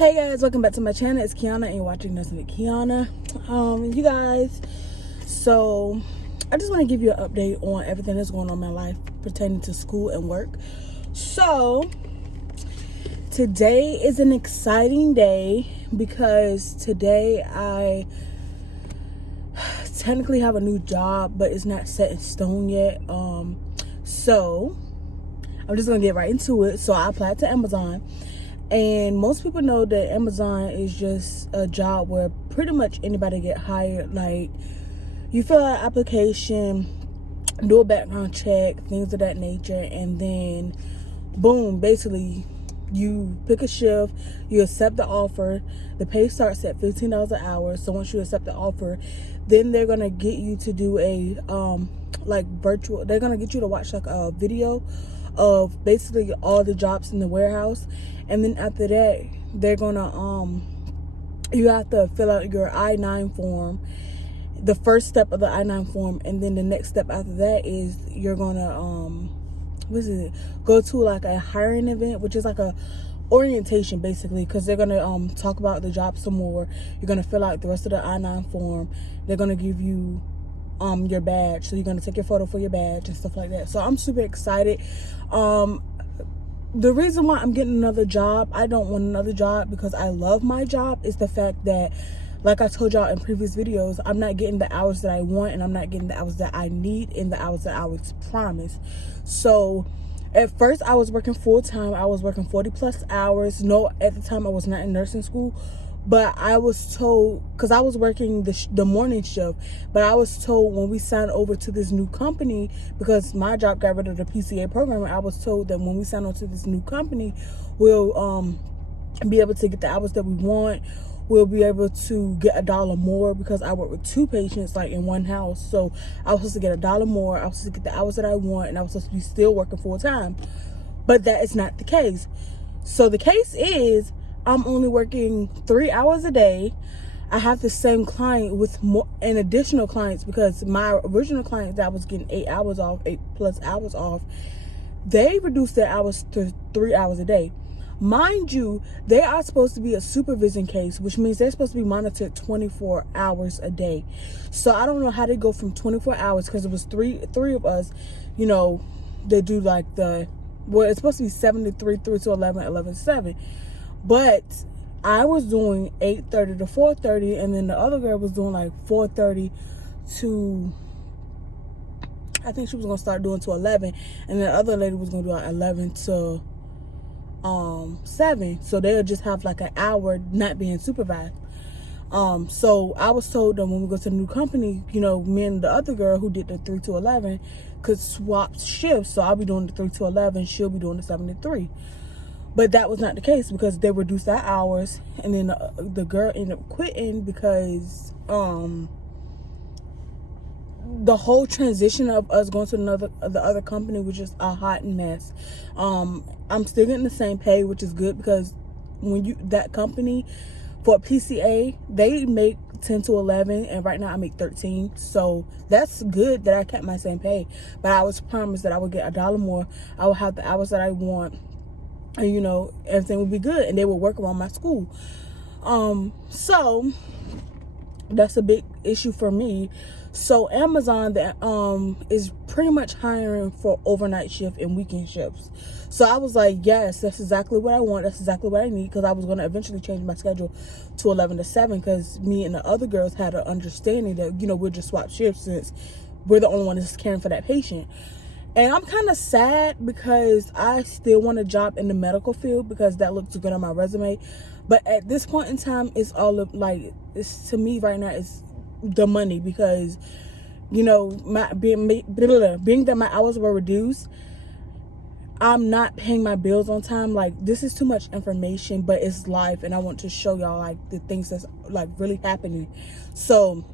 Hey guys, welcome back to my channel. It's Kiana and you're watching Nursing with Kiana. You guys, so I just want to give you an update on everything that's going on in my life pertaining to school and work. So today is an exciting day because today I technically have a new job, but it's not set in stone yet. So I'm just gonna get right into it. So I applied to Amazon. And most people know that Amazon is just a job where pretty much anybody get hired. Like, you fill out an application, do a background check, things of that nature, and then boom, basically you pick a shift, you accept the offer. The pay starts at $15 an hour. So once you accept the offer, then they're gonna get you to do a virtual, they're gonna get you to watch like a video of basically all the jobs in the warehouse. And then after that, they're gonna you have to fill out your I-9 form, the first step of the I-9 form, and then the next step after that is you're gonna go to like a hiring event, which is like a orientation basically, because they're gonna talk about the job some more. You're gonna fill out the rest of the I-9 form. They're gonna give you your badge, so you're gonna take your photo for your badge and stuff like that. So I'm super excited. The reason why I'm getting another job, I don't want another job because I love my job, is the fact that, like I told y'all in previous videos, I'm not getting the hours that I want, and I'm not getting the hours that I need and the hours that I was promised. So at first I was working full-time. I was working 40 plus hours. No, at the time I was not in nursing school, but I was told, because I was working the morning shift, but I was told when we signed over to this new company, because my job got rid of the PCA program, I was told that when we sign on to this new company, we'll be able to get the hours that we want. We'll be able to get $1 more, because I work with 2 patients like in one house. So I was supposed to get $1 more. I was supposed to get the hours that I want, and I was supposed to be still working full time. But that is not the case. So the case is, I'm only working 3 hours a day. I have the same client with more and additional clients, because my original client that I was getting 8 plus hours off, they reduced their hours to 3 hours a day. Mind you, they are supposed to be a supervision case, which means they're supposed to be monitored 24 hours a day. So I don't know how they go from 24 hours, because it was three of us, you know, they do like it's supposed to be 7 to 3, 3 to 11, 11 to 7. But I was doing 8:30 to 4:30, and then the other girl was doing like 4:30 to, I think she was gonna start doing to 11, and the other lady was gonna do like 11 to 7. So they'll just have like an hour not being supervised. So I was told that when we go to the new company, you know, me and the other girl who did the 3 to 11 could swap shifts. So I'll be doing the 3 to 11, she'll be doing the 7 to 3. But that was not the case, because they reduced our hours, and then the girl ended up quitting because the whole transition of us going to the other company was just a hot mess. I'm still getting the same pay, which is good, because when that company for PCA, they make 10 to 11, and right now I make 13. So that's good that I kept my same pay. But I was promised that I would get $1 more. I would have the hours that I want, and you know, everything would be good, and they would work around my school. So that's a big issue for me. So Amazon that is pretty much hiring for overnight shift and weekend shifts. So I was like, yes, that's exactly what I want. That's exactly what I need, because I was going to eventually change my schedule to 11 to 7, because me and the other girls had an understanding that, you know, we'll just swap shifts since we're the only one that's caring for that patient. And I'm kind of sad, because I still want a job in the medical field, because that looks good on my resume. But at this point in time, it's all of, like, it's, to me right now, it's the money, because, you know, being that my hours were reduced, I'm not paying my bills on time. Like, this is too much information, but it's life, and I want to show y'all like the things that's like really happening. So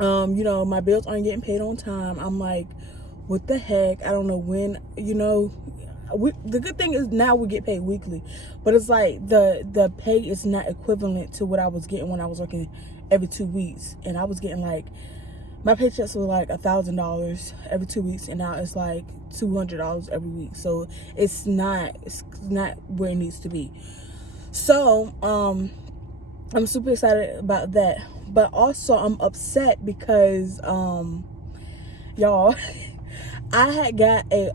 you know, my bills aren't getting paid on time. I'm like, what the heck? I don't know when, you know. The good thing is now we get paid weekly, but it's like the pay is not equivalent to what I was getting when I was working every 2 weeks, and I was getting like, my paychecks were like $1,000 every 2 weeks, and now it's like $200 every week. So it's not where it needs to be. So I'm super excited about that, but also I'm upset because y'all I had got a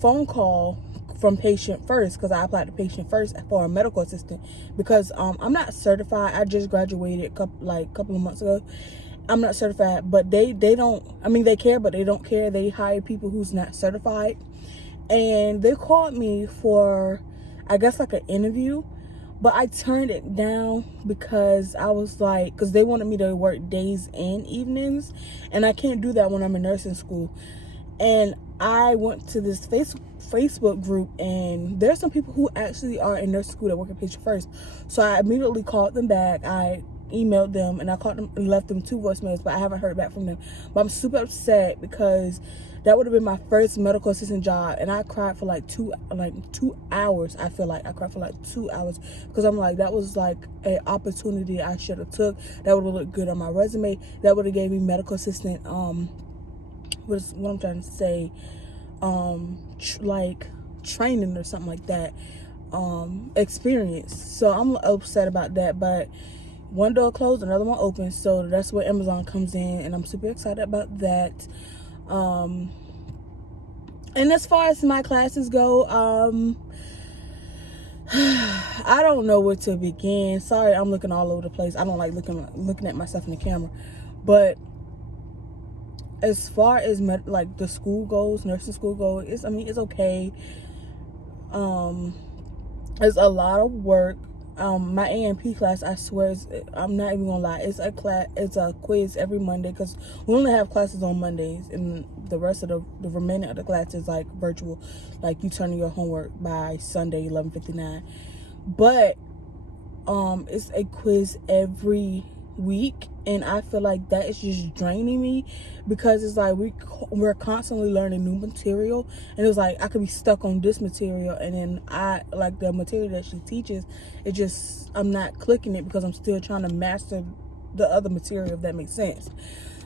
phone call from Patient First, because I applied to Patient First for a medical assistant, because I'm not certified. I just graduated couple of months ago. I'm not certified, but they don't, I mean, they care, but they don't care. They hire people who's not certified. And they called me for, I guess, like an interview, but I turned it down because I was like, because they wanted me to work days and evenings, and I can't do that when I'm in nursing school. And I went to this Facebook group, and there's some people who actually are in nursing school that work at Patient First. So I immediately called them back. I emailed them, and I called them and left them 2 voicemails, but I haven't heard back from them. But I'm super upset because that would have been my first medical assistant job, and I cried for like 2 hours. I feel like I cried for like 2 hours, because I'm like, that was like an opportunity I should have took. That would have looked good on my resume. That would have gave me medical assistant what I'm trying to say, like training or something like that, experience. So I'm upset about that, but one door closed, another one open, so that's where Amazon comes in, and I'm super excited about that. And as far as my classes go, I don't know where to begin. Sorry, I'm looking all over the place. I don't like looking at myself in the camera, but as far as like the school goes, nursing school goes, it's okay. It's a lot of work. My A&P class, I swear, I'm not even gonna lie, it's a quiz every Monday, because we only have classes on Mondays, and the rest of the remaining of the class is like virtual, like you turn in your homework by Sunday 11:59. But it's a quiz every week, and I feel like that is just draining me, because it's like we're constantly learning new material, and it's like I could be stuck on this material, and then I like the material that she teaches, it just, I'm not clicking it, because I'm still trying to master the other material, if that makes sense.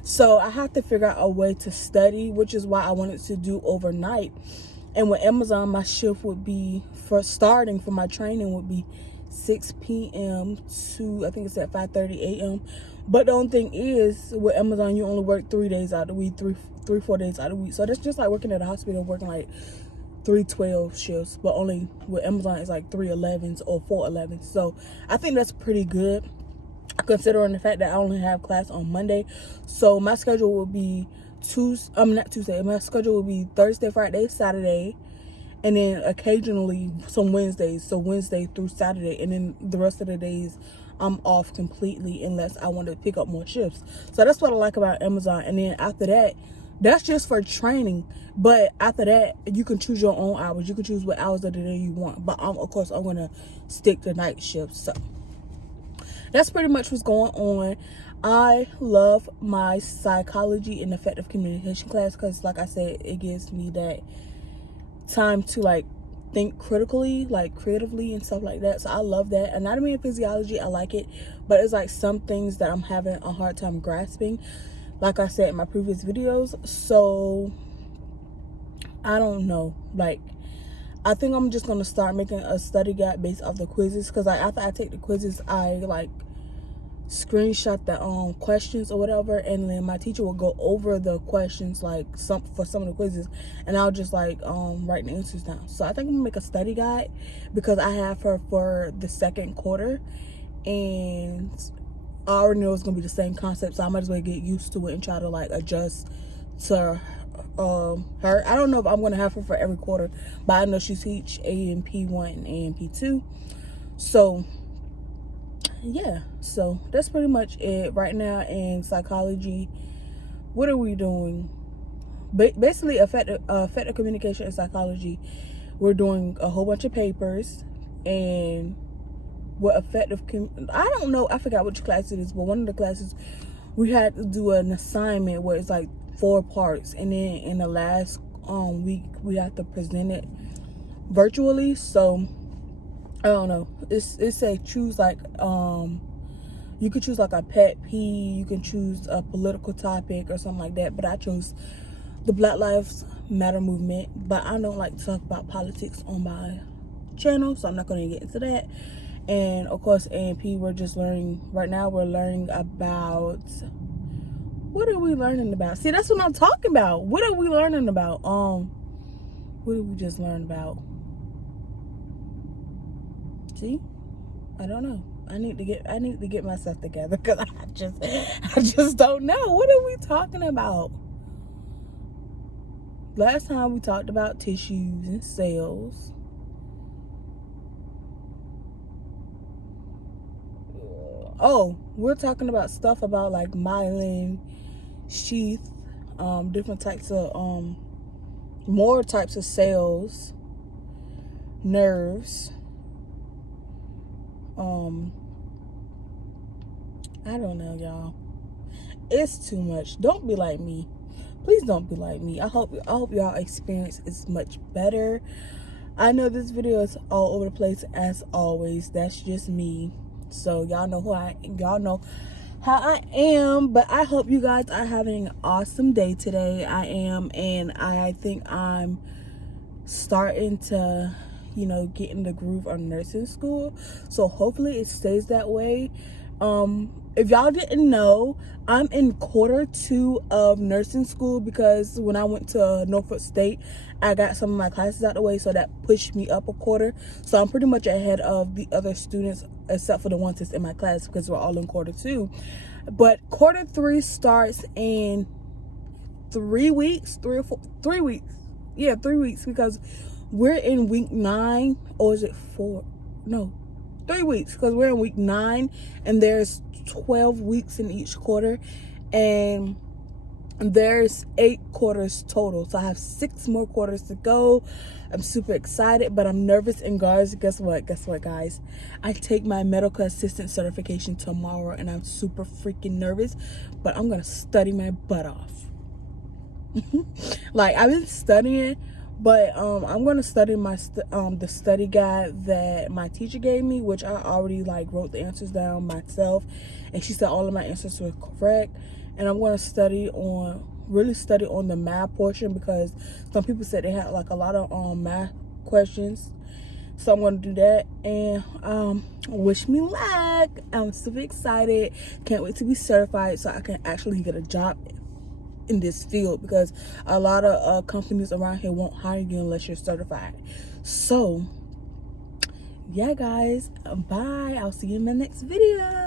So I have to figure out a way to study, which is why I wanted to do overnight. And with Amazon, my shift would be, for starting for my training, would be 6 p.m. to, I think it's at 5:30 a.m. But the only thing is, with Amazon, you only work 3 days out of the week, 4 days out of the week. So that's just like working at a hospital, working like 3 12 shifts, but only with Amazon it's like 3 11s or 4 11s. So I think that's pretty good, considering the fact that I only have class on Monday. So my schedule will be not Tuesday. My schedule will be Thursday, Friday, Saturday, and then occasionally some Wednesdays, so Wednesday through Saturday, and then the rest of the days I'm off completely unless I want to pick up more shifts. So that's what I like about Amazon. And then after that, that's just for training, but after that you can choose your own hours. You can choose what hours of the day you want, but of course I'm gonna stick to night shifts. So that's pretty much what's going on. I love my psychology and effective communication class, because like I said, it gives me that time to like think critically, like creatively and stuff like that. So I love that. Anatomy and physiology, I like it, but it's like some things that I'm having a hard time grasping, like I said in my previous videos. So I don't know, like I think I'm just gonna start making a study guide based off the quizzes, because like after I take the quizzes, I like screenshot the questions or whatever, and then my teacher will go over the questions like for some of the quizzes, and I'll just like write the answers down. So I think I'm gonna make a study guide, because I have her for the second quarter, and I already know it's gonna be the same concept, so I might as well get used to it and try to like adjust to her. I don't know if I'm gonna have her for every quarter, but I know she teach A&P 1 and A&P 2. So yeah, so that's pretty much it right now in psychology. What are we doing? Basically effective communication and psychology. We're doing a whole bunch of papers, and what I don't know, I forgot which class it is, but one of the classes we had to do an assignment where it's like 4 parts, and then in the last week we have to present it virtually. So I don't know, it say choose like you could choose like a pet peeve, you can choose a political topic or something like that, but I chose the Black Lives Matter movement. But I don't like to talk about politics on my channel, so I'm not going to get into that. And of course A&P, we're just learning right now. We're learning about, what are we learning about? See, that's what I'm talking about. What are we learning about? What did we just learn about? See, I don't know. I need to get myself together, because I just don't know. What are we talking about? Last time we talked about tissues and cells. Oh, we're talking about stuff about like myelin sheath, different types of more types of cells, nerves. I don't know, y'all. It's too much. Don't be like me. Please don't be like me. I hope y'all experience is much better. I know this video is all over the place as always. That's just me. So y'all know y'all know how I am. But I hope you guys are having an awesome day today. I am, and I think I'm starting to, you know, get in the groove of nursing school. So hopefully it stays that way. If y'all didn't know, I'm in quarter 2 of nursing school, because when I went to Norfolk State, I got some of my classes out the way, so that pushed me up a quarter. So I'm pretty much ahead of the other students, except for the ones that's in my class, because we're all in quarter 2. But quarter 3 starts in 3 weeks, 3 or 4, 3 weeks. Yeah, 3 weeks, because we're in week 9, or is it 4? No, 3 weeks, because we're in week 9, and there's 12 weeks in each quarter, and there's 8 quarters total. So I have 6 more quarters to go. I'm super excited, but I'm nervous. And guys, guess what guys, I take my medical assistant certification tomorrow, and I'm super freaking nervous, but I'm gonna study my butt off. Like, I've been studying, but I'm gonna study my the study guide that my teacher gave me, which I already like wrote the answers down myself, and she said all of my answers were correct. And I'm gonna really study on the math portion, because some people said they had like a lot of math questions. So I'm gonna do that, and wish me luck. I'm super excited. Can't wait to be certified so I can actually get a job in this field, because a lot of companies around here won't hire you unless you're certified. So yeah guys, bye. I'll see you in my next video.